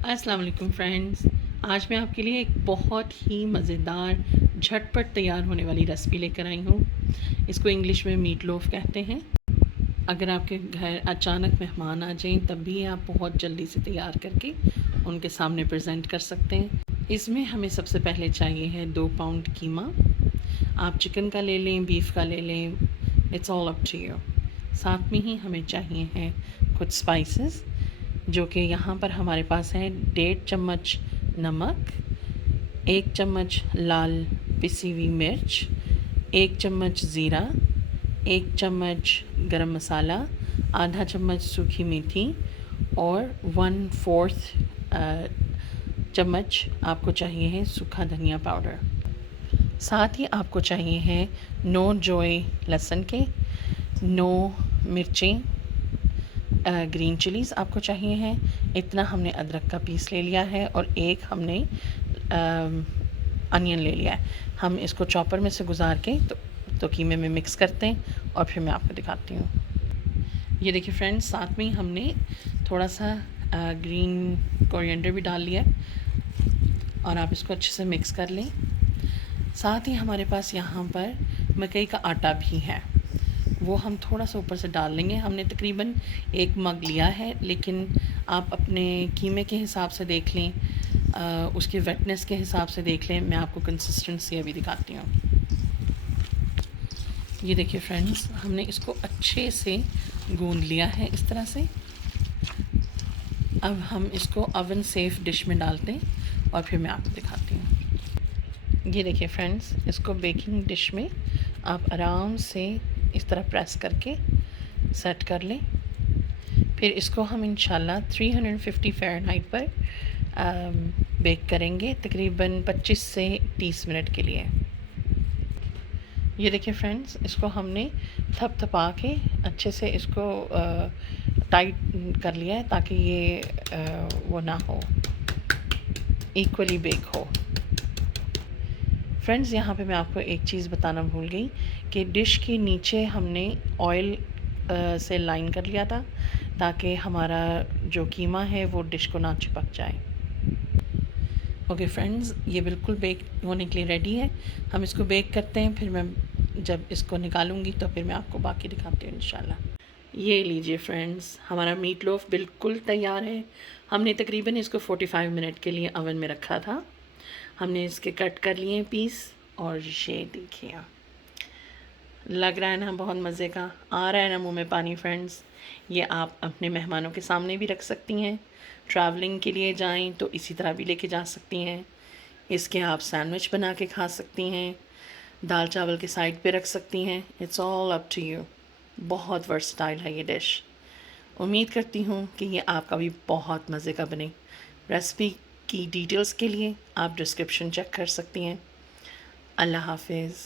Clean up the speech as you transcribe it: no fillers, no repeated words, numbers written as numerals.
अस्सलाम वालेकुम फ्रेंड्स। आज मैं आपके लिए एक बहुत ही मज़ेदार झटपट तैयार होने वाली रेसिपी लेकर आई हूँ। इसको इंग्लिश में मीट लोफ़ कहते हैं। अगर आपके घर अचानक मेहमान आ जाएं तब भी आप बहुत जल्दी से तैयार करके उनके सामने प्रेजेंट कर सकते हैं। इसमें हमें सबसे पहले चाहिए है 2 पाउंड कीमा। आप चिकन का ले लें, बीफ का ले लें, it's all up to you. साथ में ही हमें चाहिए हैं कुछ स्पाइसेस, जो कि यहाँ पर हमारे पास है 1.5 चम्मच नमक, 1 चम्मच लाल पिसी हुई मिर्च, 1 चम्मच ज़ीरा, 1 चम्मच गरम मसाला, आधा चम्मच सूखी मेथी और 1/4 चम्मच आपको चाहिए है सूखा धनिया पाउडर। साथ ही आपको चाहिए हैं 9 जोए लहसुन के, 9 मिर्चें ग्रीन चिलीज़ आपको चाहिए हैं। इतना हमने अदरक का पीस ले लिया है और एक हमने अनियन ले लिया है। हम इसको चॉपर में से गुजार के तो कीमे में मिक्स करते हैं और फिर मैं आपको दिखाती हूँ। ये देखिए फ्रेंड्स, साथ में ही हमने थोड़ा सा ग्रीन कोरिएंडर भी डाल लिया और आप इसको अच्छे से मिक्स कर लें। साथ ही हमारे पास यहाँ पर मकई का आटा भी है, वो हम थोड़ा सा ऊपर से डाल लेंगे। हमने तकरीबन 1 मग लिया है, लेकिन आप अपने कीमे के हिसाब से देख लें, उसके वेटनेस के हिसाब से देख लें। मैं आपको कंसिस्टेंसी अभी दिखाती हूँ। ये देखिए फ्रेंड्स, हमने इसको अच्छे से गूंद लिया है इस तरह से। अब हम इसको ओवन सेफ डिश में डालते हैं और फिर मैं आपको दिखाती हूँ। ये देखिए फ्रेंड्स, इसको बेकिंग डिश में आप आराम से इस तरह प्रेस करके सेट कर लें। फिर इसको हम इंशाल्लाह 350 फ़ारेनहाइट पर बेक करेंगे तकरीबन 25 से 30 मिनट के लिए। ये देखिए फ्रेंड्स, इसको हमने थपथपा के अच्छे से इसको टाइट कर लिया है ताकि ये वो ना हो, इक्वली बेक हो। फ्रेंड्स, यहाँ पे मैं आपको एक चीज़ बताना भूल गई कि डिश के नीचे हमने ऑयल से लाइन कर लिया था ताकि हमारा जो कीमा है वो डिश को ना चिपक जाए। ओके फ्रेंड्स, ये बिल्कुल बेक होने के लिए रेडी है। हम इसको बेक करते हैं, फिर मैं जब इसको निकालूंगी तो फिर मैं आपको बाकी दिखाती हूँ इंशाल्लाह। ये लीजिए फ्रेंड्स, हमारा मीट लोफ़ बिल्कुल तैयार है। हमने तकरीबन इसको 45 मिनट के लिए ओवन में रखा था। हमने इसके कट कर लिए पीस और ये देखिए, लग रहा है ना बहुत मज़े का, आ रहा है ना मुंह में पानी। फ्रेंड्स, ये आप अपने मेहमानों के सामने भी रख सकती हैं। ट्रैवलिंग के लिए जाएं तो इसी तरह भी लेके जा सकती हैं। इसके आप सैंडविच बना के खा सकती हैं, दाल चावल के साइड पे रख सकती हैं। It's all up to you. बहुत वर्सटाइल है ये डिश। उम्मीद करती हूँ कि ये आपका भी बहुत मज़े का बने। रेसिपी की डिटेल्स के लिए आप डिस्क्रिप्शन चेक कर सकती हैं। अल्लाह हाफिज़।